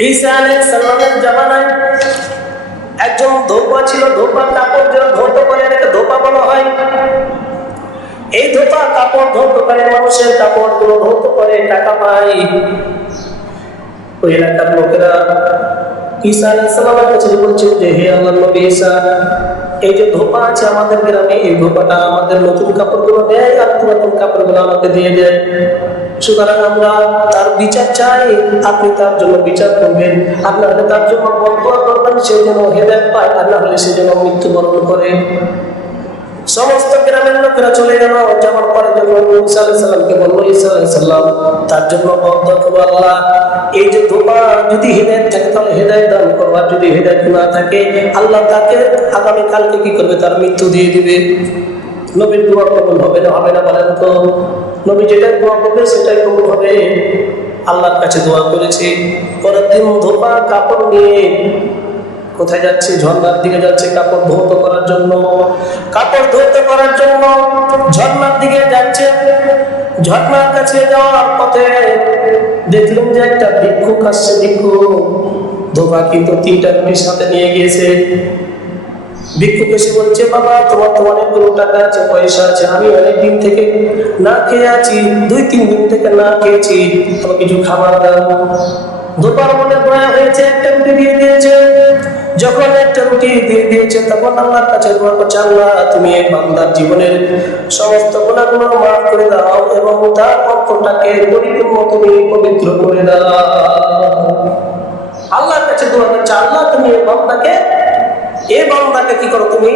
ঈসা আলাইহিস সালামের জামানায় একজন ধোপা ছিল, ধোপা কাপড় যে ধৌত করে এটাকে ধোপা বলা হয়। এই ধোপা কাপড় ধৌত করে, মানুষের কাপড় গুলো ধৌত করে টাকা পায়। ওই এলাকার লোকেরা ঈসা আলাইহিস সালামের কাছে বলছে যে হে আল্লাহর নবী ঈসা, এই যে ধোপা আছে আমাদের গ্রামে, এই ধোপাটা আমাদের নতুন কাপড়গুলো নেয় আর পুরাতন কাপড়গুলো আমাকে দিয়ে দেয়। সুতরাং আমরা তার বিচার চাই, আপনি তার জন্য বিচার করবেন, আপনাকে তার জন্য বদদুয়া করবেন, সে যেন হেদায়েত পায়, আর না হলে সে যেন মৃত্যুবরণ করে। সমস্ত গ্রামের লোকেরা চলে গেল। যাওয়ার পরে যখন ঈসা আলাইহিস সালামকে বলল, ঈসা আলাইহিস সালাম তার জন্য বদদুয়া করো, আল্লাহ এই যে ধোপা যদি হেদায়েত থাকে তাহলে হেদায়েত দান করো, আর যদি হেদায়েত না থাকে আল্লাহ তাকে আগামী কালকে কি করবে, তার মৃত্যু দিয়ে দিবে। নবীর দোয়া কবুল হবে না হবে না বলেন তো? নবী যেটাই দোয়া করবে সেটাই কবুল হবে। আল্লাহর কাছে দোয়া করেছে। পরের দিন ধোপা কাপড় নিয়ে কোথায় যাচ্ছে? ঝর্ণার দিকে যাচ্ছে কাপড় ধৌত করার জন্য। কাপড় ধৌত করার জন্য ঝর্ণার দিকে যাচ্ছে। ঝর্ণার কাছে যাওয়ার পথে দেখলেন যে একটা ভিক্ষুক আসছে। ভিক্ষুক ধোপা কিন্তু 3টা রুটির সাথে নিয়ে গিয়েছে। ভিক্ষুক এসে বলছে, বাবা তোমার তো অনেকগুলো টাকা আছে, পয়সা আছে, আমি অনেকদিন থেকে না খেয়ে আছি, 2-3 দিন থেকে না খেয়েছি, তোমার কিছু খাবার দাও। ধোপার মনে দয়া হয়েছে, একটা রুটি দিয়ে দিয়েছে। যখন একটা রুটি দিয়ে দিয়েছে তখন আল্লাহর কাছে দোয়া করছে, আল্লাহ তুমি এই বান্দার জীবনের সমস্ত গুনাহগুলো মাফ করে দাও এবং তার অন্তরটাকে পরিপূর্ণ তুমি পবিত্র করে দাও। আল্লাহর কাছে দোয়া করছে, আল্লাহ তুমি এই বান্দাকে কি করো, তুমি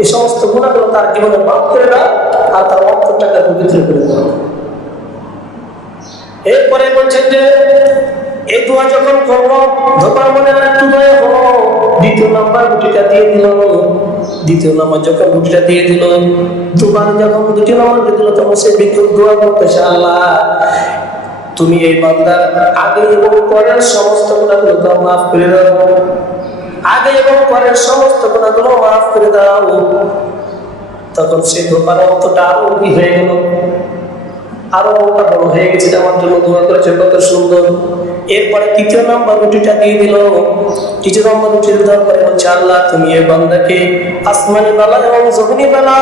এই সমস্ত গুনাহগুলো তার জীবনে মাফ করে দাও আর তার অন্তরটাকে পবিত্র করে দাও। এরপরে বলছেন যে এই দোয়া যখন করবো, ধোপার মনে একটু দয়া হলো, 2 নম্বর রুটিটা দিয়ে দিল। 2 নম্বর যখন রুটিটা দিয়ে দিল, দুবার যখন 2 নম্বর দিয়ে দিল, তখন সে ভিক্ষুক দোয়া করতেছে, আল্লাহ তুমি এই বান্দার আগে এবং পরের সমস্ত গুনাহগুলো মাফ করে দাও, আগে এবং পরের সমস্ত গুনাহগুলো মাফ করে দাও। তখন সে ধোপার অন্তটা আরো কি হয়ে গেল, আরো ওটা বড় হয়ে গেছে, আমার জন্য দোয়া করেছে, কত সুন্দর। এরপরে 3 নম্বর রুটিটা দিয়ে দিল। 3 নম্বর রুটি দেওয়ার পরে বলছে, আল্লাহ তুমি এই বান্দাকে আসমানি বালা এবং জমিনি বালা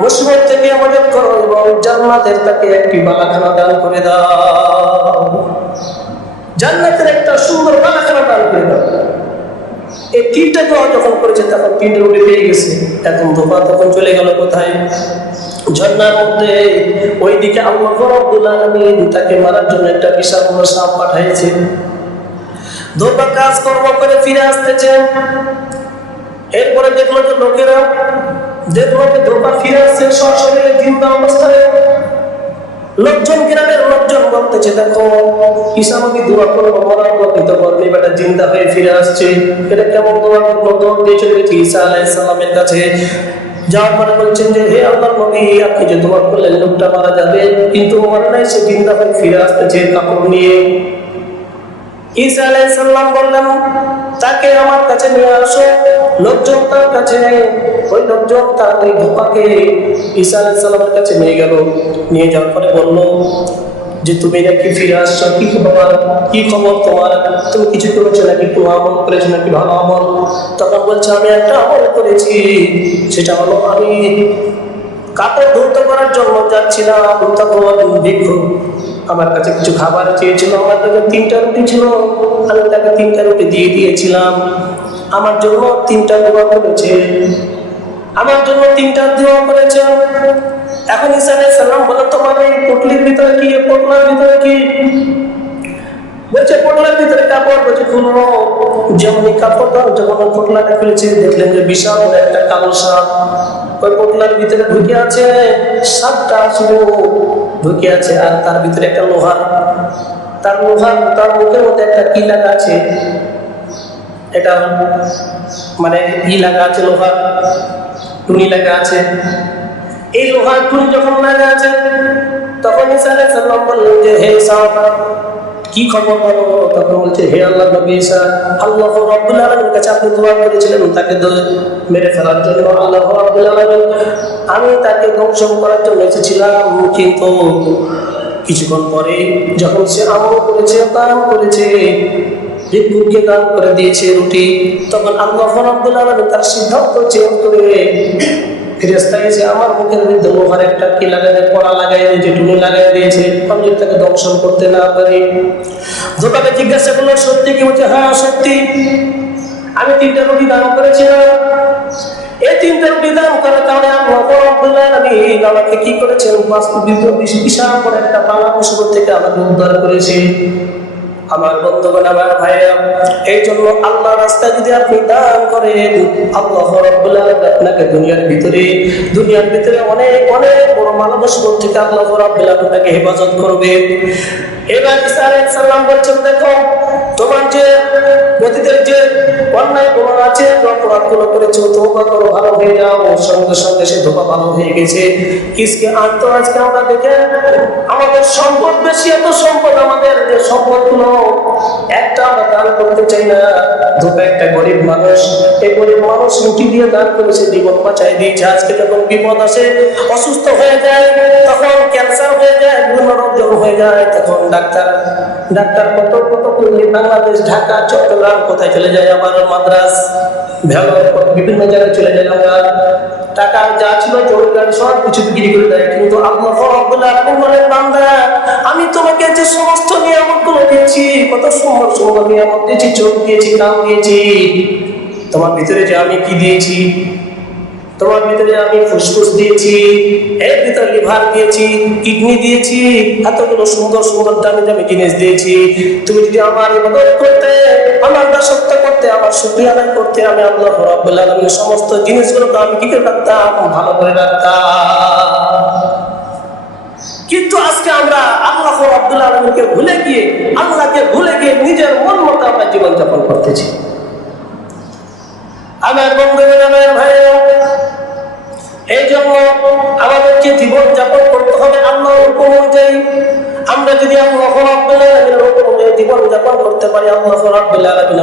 মুসিবত থেকে আমাদের করো এবং জান্নাতের তাকে একটি বালাখানা দান করে দাও, জান্নাতের একটা সুন্দর বালাখানা দান করে দাও। এই 3টা দোয়া যখন করেছে তখন 3টে রুটি পেয়ে গেছে। এখন ধোপা তখন চলে গেল কোথায়? ঝর্ণার মধ্যে। ওইদিকে আল্লাহ রাব্বুল আলামিন তাকে মারার জন্য একটা বিশাল বড় সাপ পাঠিয়েছে। ধোপা কাজকর্ম করে ফিরে আসতেছে। এরপরে দেখলো যে লোকেরা দেখলো যে ধোপা ফিরে আসছে সশরীরে জিন্দা অবস্থায়। লোকজন, গ্রামের লোকজন বলতেছে, দেখো ঈসা নবী দোয়া করবো মরার গতিত করবে, বেটা জিন্দা হয়ে ফিরে আসছে, এটা কেমন দোয়া করবো? দৌড় দিয়ে চলে গেছে ঈসা আলাইহিস সালামের কাছে। যাওয়ার পরে বলছেন যে হে আল্লাহর নবী, আপনি যে দোয়া করলেন লোকটা মারা যাবে, কিন্তু মরে নাই, সে জিন্দা হয়ে ফিরে আসতেছে কাপড় নিয়ে। ঈসা আলাইহিস সালাম বললেন, তাকে আমার কাছে নিয়ে আসো। লোকজন তার কাছে, ওই লোকজন তার ওই ধোপাকে ঈসা আলাইহিস সালামের কাছে নিয়ে গেল। নিয়ে যাওয়ার পরে বলল যে তুমি নাকি ফিরে আসছো, কি খবর, কি খবর তোমার, তুমি কিছু করেছো নাকি, কোনো আমল করেছো নাকি ভালো আমল? তখন বলছে, আমি একটা আমল করেছি, সেটা হলো আমি কাপড় ধৌত করার জন্য যাচ্ছিলাম, তখন ভিক্ষুক আমার কাছে কিছু খাবার চেয়েছিল, আমার কাছে 3টা রুটি ছিল, আমি তাকে 3টা রুটি দিয়ে দিয়েছিলাম। আমার জন্য 3টা দোয়া করেছে, আমার জন্য 3টা দোয়া করেছে। এখন ঈসা আলাইহিস সালাম বলে, তোমার এই পোটলির ভিতরে কি, পোটলার ভিতরে কি? বলছে পোটলার ভিতরে কাপড়। বলছে খুললো। যেমনই কাপড় দাও, যখন পোটলাটা খুলেছে দেখলেন যে বিশাল একটা কালো সাপ ওই পোটলার ভিতরে ঢুকে আছে। সাপটা শুধু ঢুকে আছে, আর তার ভিতরে একটা তার মুখের মধ্যে একটা কি লাগা আছে, এটা মানে লাগা আছে, লোহার টুনি লাগা আছে। এই লোহার টুনি যখন লাগা আছে তখন ঈসা আলাইহিস সালাম বললেন যে হে সাপ, কি খবর বলো? তখন বলছে, হে আল্লাহর নবী ঈসা, আল্লাহ রাব্বুল আলামিনের কাছে আপনি দোয়া করেছিলেন তাকে মেরে ফেলার জন্য। আল্লাহ রাব্বুল আলামিন, আমি তাকে ধ্বংস করার জন্য এসেছিলাম, কিন্তু কিছুক্ষণ পরে যখন সে আমল করেছে, দান করেছে, ভিক্ষুককে দান করে দিয়েছে রুটি। তখন আল্লাহ রাব্বুল আলামিন তার সিদ্ধান্ত চেঞ্জ করে ফেরেশতা এসে আমার মুখের মধ্যে লোহার একটা কি লাগাই দিয়ে পড়া লাগাই দিয়েছে, টুনি লাগাই দিয়েছে, আমি যদি তাকে দংশন করতে না পারি। ধোকাকে জিজ্ঞাসা করলো সত্যি কি? বলছে হ্যাঁ সত্যি, আমি 3টা রুটি দান করেছিলাম। এই 3টা রুটি দান করার কারণে আল্লাহ রাব্বুল আলামিন আমাকে কি করেছেন? বিশাল বড় একটা বাংলা মুসিবত থেকে আমাকে উদ্ধার করেছে। আমার বন্ধুগণ, আমার ভাইরা, এই জন্য আল্লাহ রাস্তায় যদি আপনি দান করেন, আল্লাহ রাব্বুল আলামিন আপনাকে দুনিয়ার ভিতরে অনেক অনেক বড় মানবসম্পদ থেকে আল্লাহ রাব্বুল আলামিন আপনাকে হেফাজত করবে। এবার ঈসা আলাইহিস সালাম বলছেন, দেখো তোমার যে অতীতের যে অন্যায় গুলো আছে, অপরাধগুলো করেছো, তওবা করো, ভালো হয়ে যাও। সঙ্গে সঙ্গে সে তওবা ভালো হয়ে গেছে। কিসকে আনতো আজকে আমরা দেখে আমাদের সম্পদ বেশি, এত সম্পদ, আমাদের যে সম্পদগুলো একটা আমরা দান করতে চাই না। ধোপা একটা গরিব মানুষ, এই গরিব মানুষ রুটি দিয়ে দান করেছে, জীবন বাঁচাই দিয়েছে। আজকে যখন বিপদ আসে, অসুস্থ হয়ে যায়, তখন ক্যান্সার হয়ে যায়, বিভিন্ন রোগ যখন হয়ে যায়, তখন ডাক্তার কত কত করে বাংলাদেশ, ঢাকা, চট্টগ্রাম কোথায় চলে যায়, আবার মাদ্রাস, ভ্যালর, বিভিন্ন জায়গায় চলে যায়। আমরা টাকা যা ছিল জরুরি সব কিছু বিক্রি করে দেয়। কিন্তু আল্লাহ রাব্বুল আলামিন বলেন, বান্দা আমি তোমাকে যে সমস্ত নিয়ামতগুলো দিয়েছি, কত সুন্দর সুন্দর নিয়ামত দিয়েছি, চোখ দিয়েছি, কান দিয়েছি, তোমার ভিতরে যে আমি কি দিয়েছি, তোমার ভিতরে আমি ফুসফুস দিয়েছি, এর ভিতরে লিভার দিয়েছি, কিডনি দিয়েছি, এতগুলো সুন্দর সুন্দর দামি দামি জিনিস দিয়েছি। তুমি যদি আমার ইবাদত করতে, আমার দাসত্ব করতে, আমার শুকরিয়া আদায় করতে, আমি আল্লাহ রাব্বুল আলামিনের সমস্ত জিনিসগুলোকে আমি কি করে রাখতাম? ভালো করে রাখতাম। কিন্তু আজকে আমরা আল্লাহ রাব্বুল আলামিনকে ভুলে গিয়ে, আল্লাহকে ভুলে গিয়ে নিজের মন মতো আমরা জীবনযাপন করতেছি। আমার বন্ধুগণ, আমার ভাইরা, এই জন্য আমাদেরকে জীবন যাপন করতে হবে আল্লাহর হুকুম অনুযায়ী। আমরা যদি আল্লাহ রাব্বুল আলামিনের হুকুম অনুযায়ী জীবন যাপন করতে পারি, আল্লাহ রাব্বুল আলামিন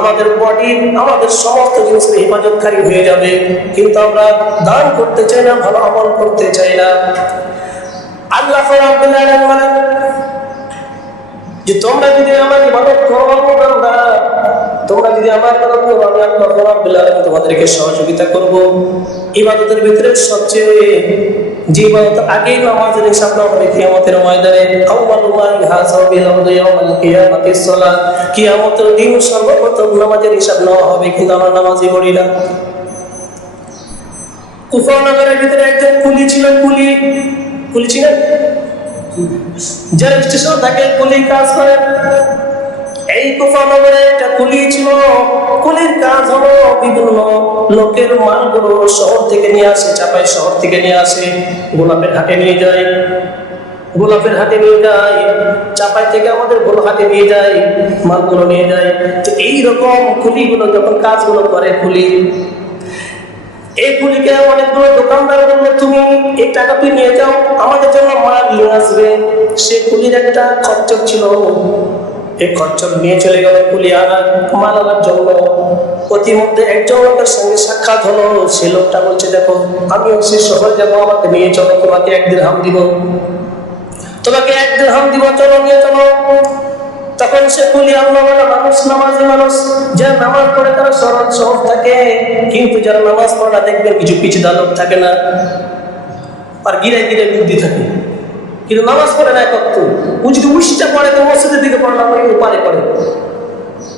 আমাদের বডি, আমাদের সমস্ত জিনিসের হেফাজতকারী হয়ে যাবে। কিন্তু আমরা দান করতে চাই না, ভালো আমল করতে চাই না। আল্লাহ রাব্বুল আলামিন বলেন যে তোমরা যদি আমার ইবাদত করো, তোমরা যদি আমার ইবাদত করো, আমি আল্লাহ রাব্বুল আলামিন তোমাদেরকে সহযোগিতা করব। ইবাদতের ভিতরে সবচেয়ে যে ইবাদত আগেই নামাজের হিসাব না হবে কিয়ামতের ময়দানে, আউয়ালু মা ইউহাসাবু বিহি ইয়াউমাল কিয়ামাতিস সালাত, কিয়ামতের দিন সর্বপ্রথম নামাজের হিসাব নেওয়া হবে। কিন্তু আমরা নামাজই পড়ি না। কুফা নগরের ভিতরে একজন কুলি ছিল, কুলি ছিলেন, যারা স্টেশন থাকে কুলি কাজ করে। এই কুফা নগরে একটা কুলি ছিল। কুলির কাজ হলো বিভিন্ন লোকের মালগুলো শহর থেকে নিয়ে আসে, চাপাই শহর থেকে নিয়ে আসে, গোলাপের হাটে নিয়ে যায়, চাপাই থেকে আমাদের গোলাহাটে নিয়ে যায়, মালগুলো নিয়ে যায়। তো এইরকম কুলিগুলো যখন কাজগুলো করে, এই কুলিকে অনেকগুলো দোকানদার বললো, তুমি এই টাকা তুই নিয়ে যাও, আমাদের জন্য মাল নিয়ে আসবে। সে কুলির একটা খচ্চর ছিল, এই খচ্চর নিয়ে চলে গেল কুলি মাল আনার জন্য। প্রতিমধ্যে একজন লোকের সঙ্গে সাক্ষাৎ হলো। সে লোকটা বলছে, দেখো আমিও সে শহরে যাবো, আমাকে নিয়ে চলো, তোমাকে 1 দিরহাম দিব, চলো নিয়ে চলো। তখন সে কুলি আল্লাহ মানুষ, নামাজি মানুষ, যারা নামাজ পড়ে তারা সরল সহজ থাকে, কিন্তু যারা নামাজ পড়ে না দেখবেন কিছু পিছিয়ে লোক থাকে না, আর গিরে গিরে বুদ্ধি থাকে, কিন্তু নামাজ পড়ে না কত। ও যদি উষ্টা পড়ে তো মসজিদের দিকে পড়ে না, উপারে পড়ে।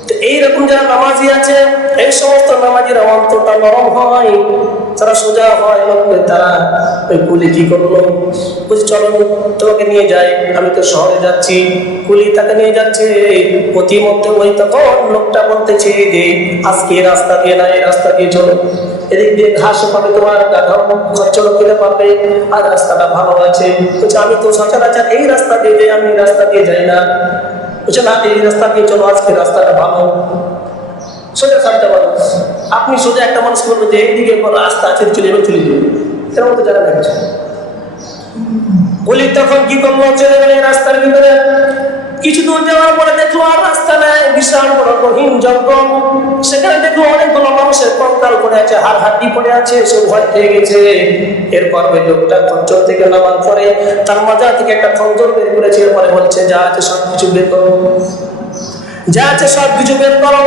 তো এইরকম যারা নামাজি আছে, এই সমস্ত নামাজিরা অন্তরটা নরম হয়, তারা সোজা হয়। তারা ওই কুলি কি করলো, বলছে চলো তোমাকে নিয়ে যাই, আমি তো শহরে যাচ্ছি। কুলি তাকে নিয়ে যাচ্ছে। প্রতিমধ্যে ওই তখন লোকটা বলতেছে যে আজকে রাস্তা দিয়ে না, এই রাস্তা দিয়ে চলো, এদিক দিয়ে ঘাস পাবে, তোমার গাধাও খরচলো খেতে পারবে, আর রাস্তাটা ভালো আছে। বলছে আমি তো সচরাচর এই রাস্তা দিয়ে যাই, আমি রাস্তা দিয়ে যাই না। বলছে না, এই রাস্তা দিয়ে চলো, আজকে রাস্তাটা ভালো। সোজা সাতটা মানুষ, আপনি সোজা একটা মানুষ বলবেন যে এইদিকে রাস্তা আছে, চলে যাবে, চলে যাবে, এর মতো জানা লাগছে। বলি তখন কি করলো, চলে গেলে রাস্তার ভিতরে। কিছু দূর যাওয়ার পরে দেখলো আর রাস্তা নেই, বিশাল বড় গহীন জঙ্গল। সেখানে দেখলো অনেকগুলো মানুষের কঙ্কাল পড়ে আছে, হাড়হাড্ডি পড়ে আছে, সে ভয় খেয়ে গেছে। এরপর ওই লোকটা খঞ্জর থেকে নামার পরে তার মাজা থেকে একটা খঞ্জর বের করেছে, এরপরে বলছে যা আছে সবকিছু বের করো। যা আছে সব কিছু বের করো।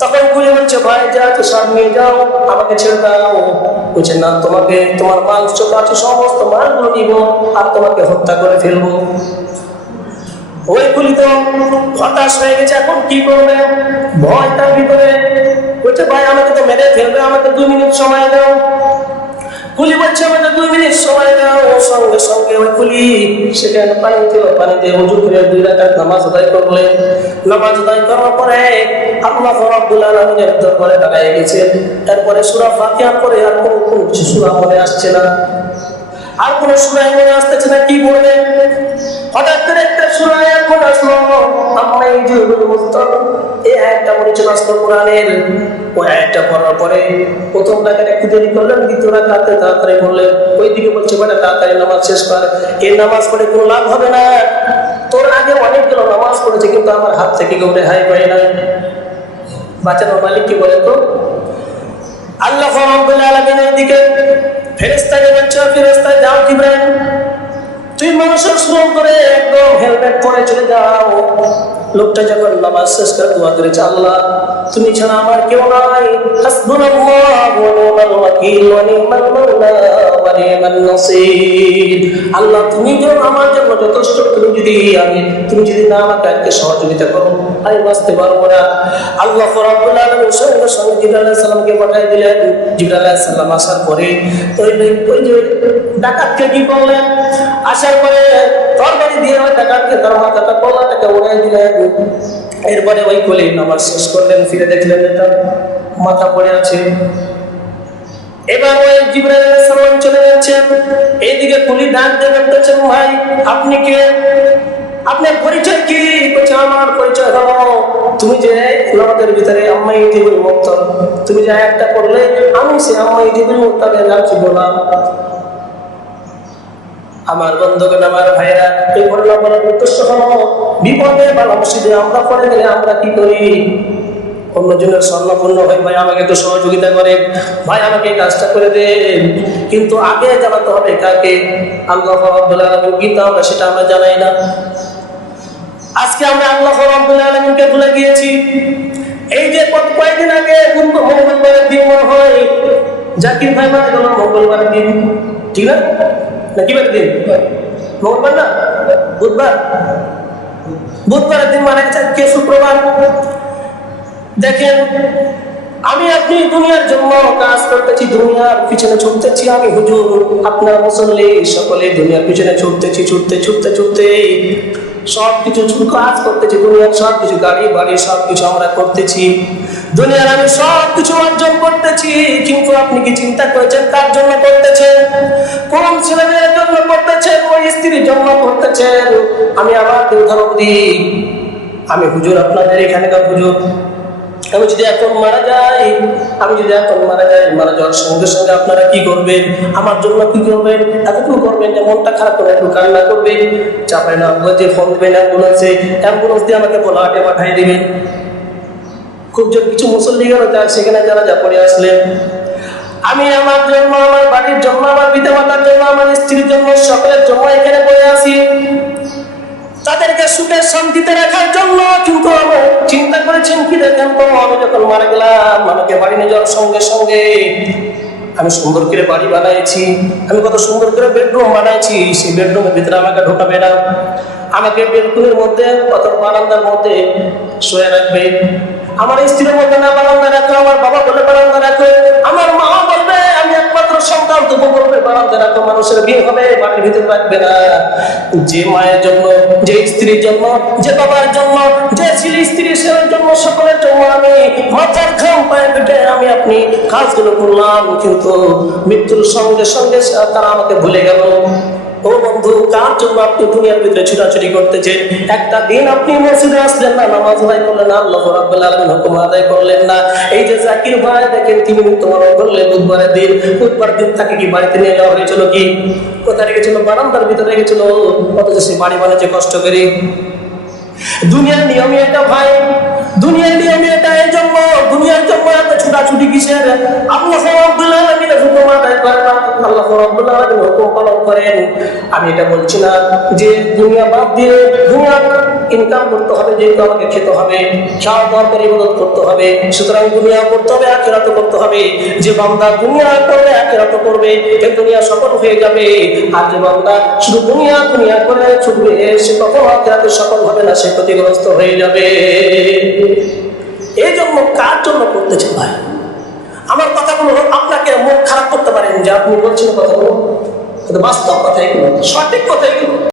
তখন কুলি বলছে, ভাই যা আছে সব নিয়ে যাও, আমাকে ছেড়ে দাও। বলছে, না, তোমাকে তোমার মাল যত আছে সমস্ত মালগুলো নিব আর তোমাকে হত্যা করে ফেলবো। ওই কুলি তো হতাশ হয়ে গেছে, এখন কি করবে, ভয় তার ভিতরে। বলছে, ভাই আমাকে তো মেরে ফেলবে, আমাকে 2 মিনিট সময় দাও। কুলি বলছে, আমাকে 2 মিনিট সময় দাও। সঙ্গে সঙ্গে ওই কুলি সেখানে পানি দিল, পানি দিয়ে ওযু করে 2 রাকাত নামাজ আদায় করলেন। নামাজ আদায় করার পরে আল্লাহ রাব্বুল আলামিনের দরবারে দাঁড়িয়ে গেছে। তারপরে সূরা ফাতিহা পড়ে আর কোনো কিছু সূরা মনে আসছে না, আর কোন সূরা মনে আসতেছে না, কি বলবে। হঠাৎ করে একটা সূরা এখন আসলো, আম্মা ইউজিবুল মুস্তার, এই আয়াতটা মনে চলে আসলো কোরআনের। ওই আয়াতটা পড়ার পরে প্রথম রাকাতে একটু দেরি করলেন, দ্বিতীয় রাকাতে তাড়াতাড়ি করলেন। ওইদিকে বলছে, বেটা তাড়াতাড়ি নামাজ শেষ কর, এই নামাজ পড়ে কোনো লাভ হবে না। তোর আগে অনেকগুলো নামাজ পড়েছে, কিন্তু আমার হাত থেকে কেউ রেহাই পায় না। বাঁচানোর মালিক কি বলে তো? আল্লাহ রাব্বুল আলামিনের দিকে ফেরেশতাকে বলছে, ফেরেশতা যাও জিবরাইল, তুই মানুষের শ্রম করে একদম হেলমেট পরে চলে যাও। লোকটা যখন নামাজ শেষ করে দোয়া করেছে, আল্লাহ তুমি ছাড়া আমার কেউ নাই, হাসবুনাল্লাহু ওয়া নি'মাল ওয়াকিল ওয়া নি'মাল মাওলা ওয়া নি'মান নাসীর। আল্লাহ তুমি তো আমার জন্য যথেষ্ট, তুমি যদি না আমাকে আজকে সহযোগিতা করো আমি বাঁচতে পারবো না। আল্লাহ রাব্বুল আলামিন সঙ্গে সঙ্গে জিবরাইল আলাইহিস সালামকে পাঠিয়ে দিলেন। জিবরাইল আলাইহিস সালাম আসার পরে ওই যে ডাকাতকে কি করলেন, আসার পরে তরবারি দিয়ে ওই ডাকাতকে তার মাথাটা গলাটাকে উড়িয়ে দিলেন। এরপরে ওই কোলে নামাজ শেষ করলেন, ফিরে দেখলেন তার মাথা পড়ে আছে। এবার ওই জিবরাইল আলাইহিস সালাম চলে যাচ্ছেন, এইদিকে কুলি ডাক দিয়ে বলতেছেন, ভাই আপনি কে, আপনার পরিচয় কি? বলছে, আমার পরিচয় হলো তুমি যে নামাজের ভিতরে আম্মা ইউজিবুল মুস্তার, তুমি যে আয়াতটা পড়লে আমি সে আম্মা ইউজিবুল মুস্তারের রাখছি বললাম। আমার বন্ধুগণ, আমার ভাইরা, এই ঘটনা বলার উদ্দেশ্য হলো বিপদে বা মসজিদে আমরা পড়ে গেলে আমরা কি করি, অন্যজনের স্বর্ণপূর্ণ হয়, ভাই আমাকে একটু সহযোগিতা করেন, ভাই আমাকে এই কাজটা করে দেন। কিন্তু আগে জানাতে হবে কাকে? আল্লাহ রাব্বুল আলামিন। কিন্তু আমরা সেটা আমরা জানাই না। আজকে আমরা আল্লাহ রাব্বুল আলামিনকে ভুলে গিয়েছি। এই যে কয়েকদিন আগে মঙ্গলবারের দিন হয়, জাকির ভাই মারা গেল মঙ্গলবারের দিন, ঠিক না? নাকি বার দিন? মঙ্গলবার না, বুধবারের দিন মারা গেছে, কে শুক্রবার। দেখেন, আমি আপনি দুনিয়ার জন্য কাজ করতেছি, দুনিয়ার পিছনে ছুটতেছি। আমি হুজুর, আপনার মুসল্লি সকলে দুনিয়ার পিছনে ছুটতেছি, ছুটতে সবকিছু কাজ করতেছি, দুনিয়ার সবকিছু, গাড়ি বাড়ি সবকিছু আমরা করতেছি, দুনিয়ার আমি সবকিছু অর্জন করতেছি। কিন্তু আপনি কি চিন্তা করেছেন কার জন্য করতেছেন? কোন ছেলেমেয়ের জন্য করতেছেন? ওই স্ত্রীর জন্য করতেছেন? আমি আমার উদাহরণ দিই। আমি হুজুর, আপনাদের এখানকার হুজুর। আমি যদি এখন মারা যাই, মারা যাওয়ার সঙ্গে সঙ্গে আপনারা কি করবেন? আমার জন্য কি করবেন? এতটুকু করবেন যে মনটা খারাপ করে একটু কান্না করবেন, চাপায় না যে ফোন দেবেন অ্যাম্বুলেন্স দিয়ে আমাকে বলাহাটে পাঠিয়ে দিবেন। খুব জোর কিছু মুসল্লি গেল, সেখানে যারা যা পড়ে আসলেন। আমি আমার জন্য, আমার বাড়ির জন্য, আমার পিতা মাতার জন্য, আমার স্ত্রীর জন্য, সকলের জন্য এখানে পড়ে আসি, তাদেরকে সুখে শান্তিতে রাখার জন্য। কিন্তু আমার চিন্তা করেছেন কি? দেখেন তো, আমি যখন মারা গেলাম, আমাকে বাড়ি নিয়ে যাওয়ার সঙ্গে সঙ্গে আমি সুন্দর করে বাড়ি বানাইছি, আমি কত সুন্দর করে বেডরুম বানাইছি। সেই বেডরুমের ভিতরে আমাকে ঢোকাবে না, আমাকে বেডরুমের মধ্যে অথবা বারান্দার মধ্যে শুয়ে রাখবে। আমার স্ত্রীর মধ্যে না বারান্দা রাখো, আমার বাবা বলে বারান্দা রাখো, আমার মা বলবে আমি একমাত্র সন্তান, তবু বলবে বারান্দা রাখো। মানুষের বিয়ে হবে, বাড়ির ভিতরে রাখবে না। যে মায়ের জন্য, যে স্ত্রীর জন্য, যে বাবার জন্য, যে স্ত্রীর জন্য, সকলের জন্য আমি মাথার ঘাম পায়ে পেটে আমি আপনি কাজগুলো করলাম, কিন্তু মৃত্যুর সঙ্গে সঙ্গে তারা আমাকে ভুলে গেল। ও বন্ধু, কার জন্য আপনি দুনিয়ার ভিতরে ছুটাছুটি করতেছেন? একটা দিন আপনি মসজিদে আসলেন না, নামাজ আদায় করলেন না, আল্লাহ রাব্বুল আলামিন হুকুম আদায় করলেন না। এই যে জাকির ভাই, দেখেন তিনি মৃত্যুবরণ করলেন বুধবার দিন তাকে কি বাড়িতে নিয়ে যাওয়া হয়েছিল? কি কোথায় রেখেছিল? বারান্দার ভিতরে রেখেছিল। অথচ সে বাড়ি বানিয়েছে কষ্ট করে। দুনিয়ার নিয়মই এটা ভাই, দুনিয়ার নিয়মই এটা। এই জন্য দুনিয়ার জন্য এত ছুটাছুটি কিসের? আল্লাহ রাব্বুল আলামিনের হুকুম আদায় করেন, আল্লাহ রাব্বুল আলামিন হুকুম পালন করেন। আমি এটা বলছি না যে দুনিয়া বাদ দিয়ে দুনিয়া ইনকাম করতে হবে, যেহেতু আমাকে খেতে হবে, খাওয়া দাওয়ার পর ইবাদত করতে হবে, সুতরাং দুনিয়া করতে হবে, আখিরাত করতে হবে। যে বান্দা দুনিয়া করবে আখিরাত করবে, এই দুনিয়া সফল হয়ে যাবে। আর যে বান্দা শুধু দুনিয়া দুনিয়া করে ছুটবে, সে কখনো আখিরাতে সফল হবে না, সে ক্ষতিগ্রস্ত হয়ে যাবে। এই জন্য কার জন্য করতেছে ভাই? আমার কথাগুলো আপনাকে মন খারাপ করতে পারেন যে আপনি বলছেন কথাগুলো, বাস্তব কথা এগুলো, সঠিক কথা এগুলো।